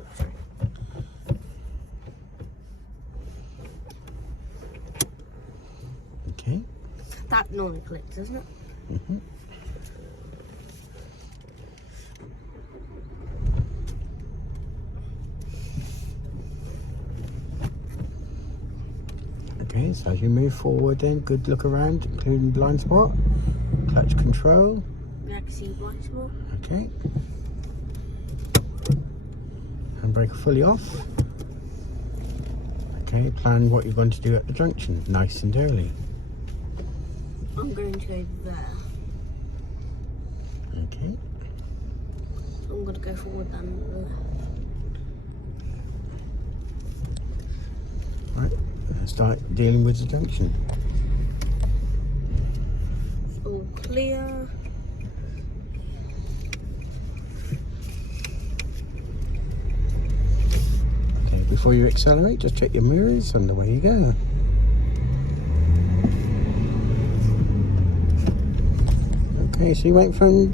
Oh. Okay. That normally clicks, doesn't it? Mm-hmm. Okay, so as you move forward then, good look around, including blind spot, clutch control. Yeah, I can see blind spot. Okay. Handbrake fully off. Okay, plan what you're going to do at the junction, nice and early. I'm going to go there. Okay. So I'm going to go forward then. Right, let's start dealing with the junction. All clear. Okay, before you accelerate, just check your mirrors and away you go. Okay, so you went from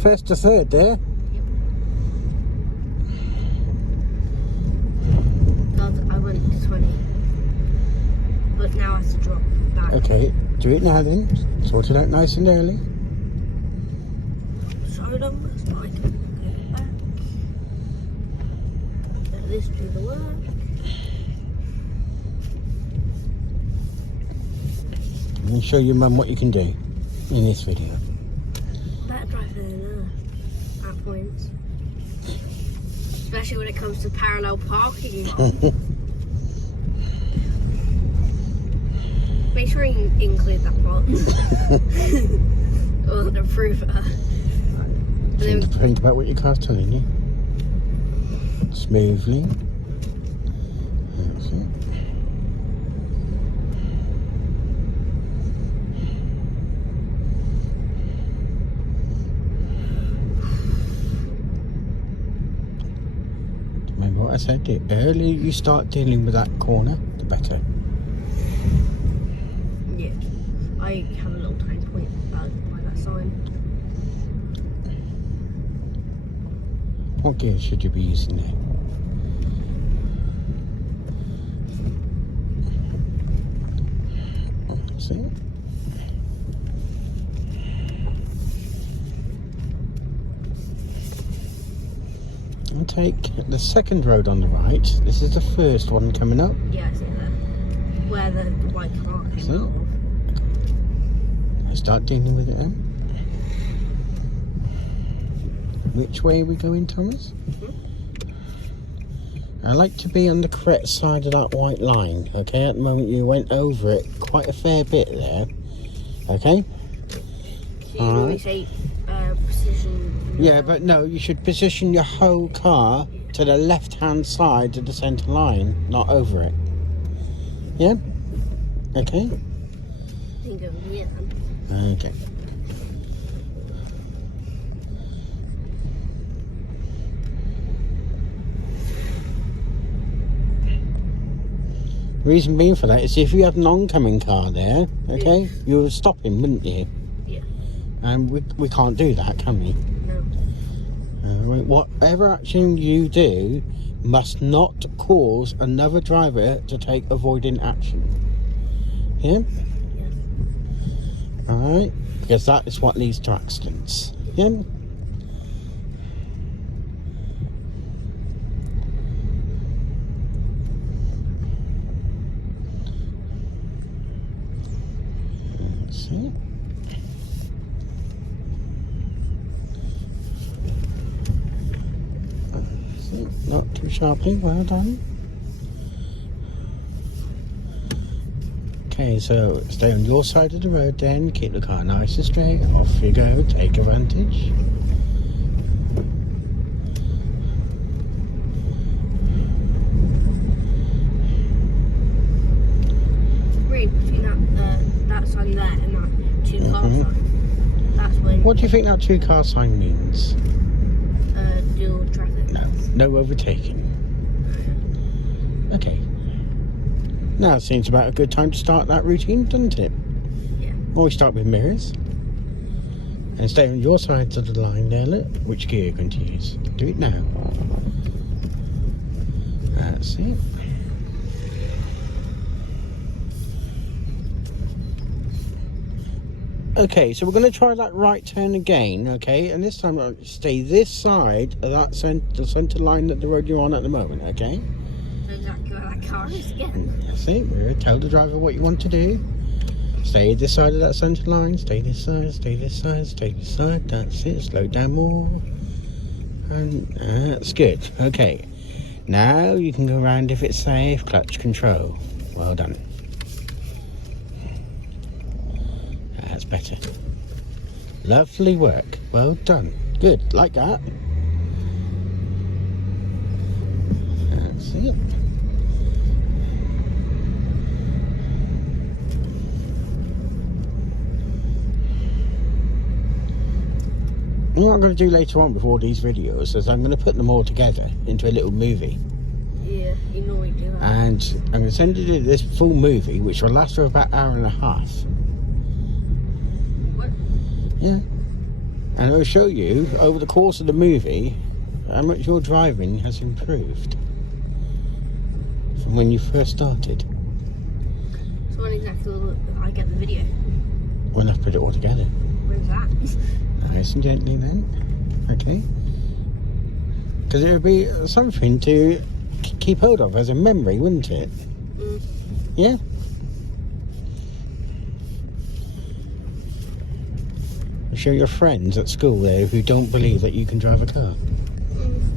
first to third there. I went to 20. But now I have to drop back. Okay, do it now then. Sort it out nice and early. So long as I can go back. Let this do the work. And show your mum what you can do in this video. Better drive than at points. Especially when it comes to parallel parking. Make sure you include that part. Or the approver. Think about what your car's telling you. Smoothly. That's it. Remember what I said? The earlier you start dealing with that corner, the better. Yeah. I have a little tiny point by that sign. What gear should you be using there? See? And take the second road on the right. This is the first one coming up. Yeah, I see that. Where the white car came out of. Start dealing with it then. Which way are we going, Thomas? I like to be on the correct side of that white line, okay? At the moment you went over it quite a fair bit there, okay? You normally say precision. Yeah, but no, you should position your whole car to the left-hand side of the centre line, not over it. Yeah? Okay? I think over here then. Okay. Reason being for that is if you had an oncoming car there, okay, you would stop him, wouldn't you? Yeah. And we can't do that, can we? No. Whatever action you do must not cause another driver to take avoiding action. Yeah? Yeah. Alright? Because that is what leads to accidents. Yeah? See? Not too sharply, well done. Okay, so stay on your side of the road then, keep the car nice and straight, off you go, take advantage. Really, between that sign there and that two car sign, that's when... What do you think that two car sign means? Dual traffic. No overtaking. Okay. Now it seems about a good time to start that routine, doesn't it? Yeah. Well, we start with mirrors. And stay on your side of the line there, look. Which gear you're going to use. Do it now. That's it. Okay, so we're going to try that right turn again, okay? And this time, stay this side of that the centre line that the road you're on at the moment, okay? Exactly where that car is again. That's it. We're tell the driver what you want to do. Stay this side of that centre line. Stay this side. Stay this side. Stay this side. That's it. Slow down more. And that's good. Okay. Now you can go around if it's safe. Clutch control. Well done. That's better. Lovely work. Well done. Good. Like that. That's it. What I'm going to do later on before these videos is I'm going to put them all together into a little movie. Yeah, you normally do that. And I'm going to send you this full movie, which will last for about an hour and a half. What? Yeah. And it'll show you, over the course of the movie, how much your driving has improved from when you first started. So when exactly will I get the video? When I've put it all together. Where's that? Nice and gently then. Okay. Because it would be something to keep hold of as a memory, wouldn't it? Mm. Yeah? Show your friends at school there who don't believe that you can drive a car.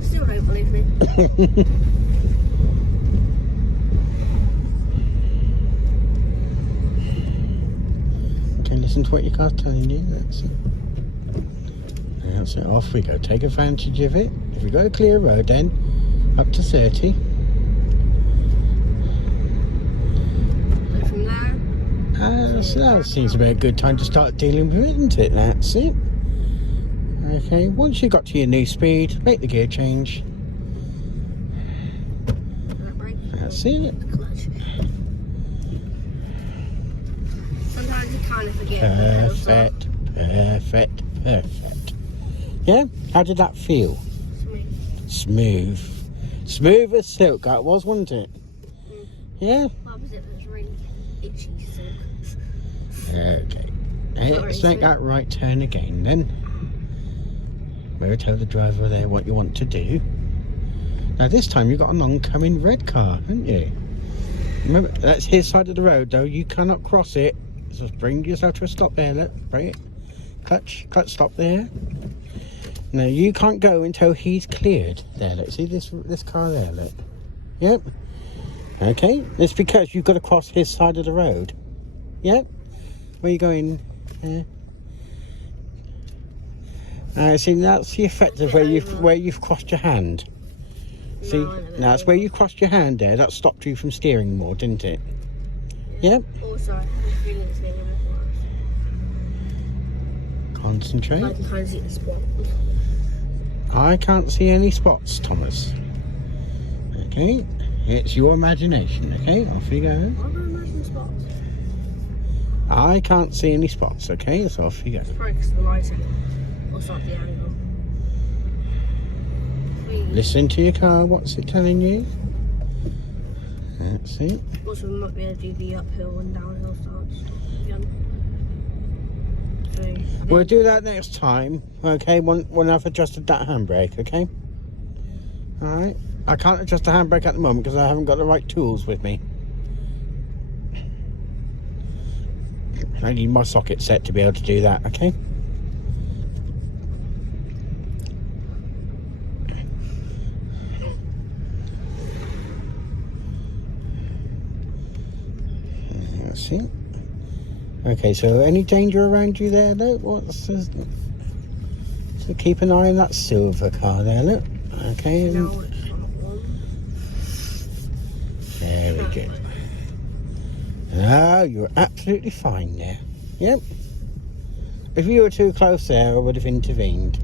Still don't believe me. Okay, listen to what your car's telling you. That's it. That's it. Off we go. Take advantage of it. If we go a clear road, then up to 30. From there. So that seems to be a good time to start dealing with it, isn't it? That's it. Okay, once you got to your new speed, make the gear change. That's it. Clutch. Sometimes you kind of forget. Perfect. Yeah? How did that feel? Smooth. Smooth as silk, that was, wasn't it? Mm. Yeah? What was it that was really itchy silk? Okay. Let's make that right turn again then. We'll tell the driver there what you want to do. Now this time you've got an oncoming red car, haven't you? Remember, that's his side of the road though. You cannot cross it. So bring yourself to a stop there, look. Bring it. Clutch, stop there. Now you can't go until he's cleared. There, look. See this car there, look. Yep. Okay. It's because you've got to cross his side of the road. Yep. Where are you going? See, that's the effect of where you've crossed your hand. See, that's where you crossed your hand there. That stopped you from steering more, didn't it? Yep. Also, I have a feeling it's getting a bit worse. Concentrate. I can kind of see the spot. I can't see any spots, Thomas. Okay, it's your imagination. Okay, off you go. What do I imagine spots? I can't see any spots. Okay, so off you go. It's probably because of the lighting. Or start the angle. Listen to your car. What's it telling you? That's it. Also, we might be able to do the uphill and downhill starts. We'll do that next time. Okay, when I've adjusted that handbrake. Okay. All right. I can't adjust the handbrake at the moment because I haven't got the right tools with me. I need my socket set to be able to do that. Okay. That's it. Okay, so any danger around you there, look? What's this? So keep an eye on that silver car there, look. Okay. No, it's not one. Very good. No, you're absolutely fine there. Yep. If you were too close there, I would have intervened.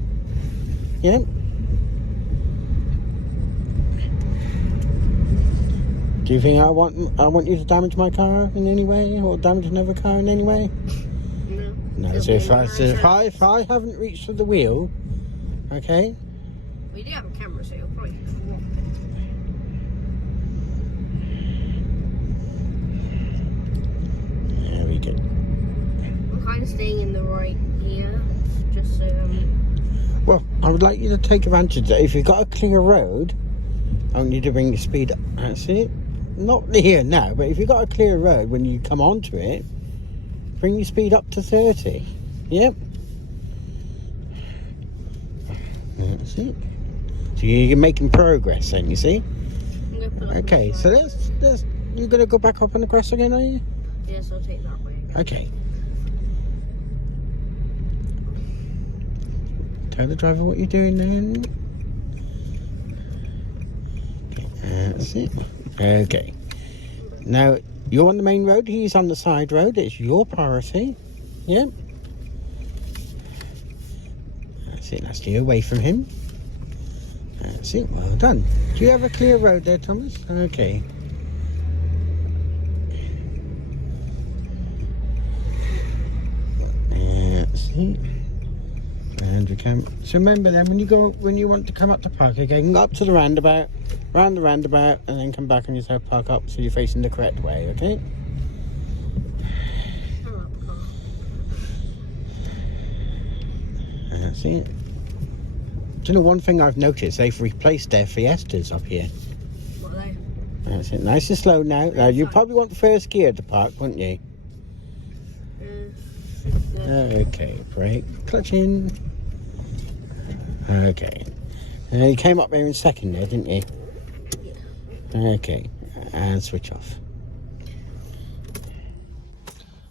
Yep. Do you think I want you to damage my car in any way, or damage another car in any way? No. No. So if I haven't reached for the wheel, okay. We do have a camera, so you'll probably right here, just so Well, I would like you to take advantage of that. If you've got a clear road, I want you to bring your speed up. That's it. Not here now, but if you've got a clear road, when you come onto it, bring your speed up to 30. Yep. That's it. So you're making progress then, you see? I'm gonna put up Okay, so that's you're going to go back up on the grass again, are you? Yes, I'll take that way again. Okay. Tell the driver what you're doing then. Okay, that's it. Okay. Now, you're on the main road, he's on the side road. It's your priority. Yep. That's it, that's you away from him. That's it, well done. Do you have a clear road there, Thomas? Okay. That's it. And we can. So remember then, when you want to come up to park again, go up to the roundabout, round the roundabout, and then come back and yourself park up so you're facing the correct way, okay? That's it. Do you know one thing I've noticed? They've replaced their Fiestas up here. What are they? That's it. Nice and slow now. Now you probably want first gear to park, wouldn't you? Okay, brake, clutch in. Okay. You came up there in second there, didn't you? Yeah. Okay, and switch off.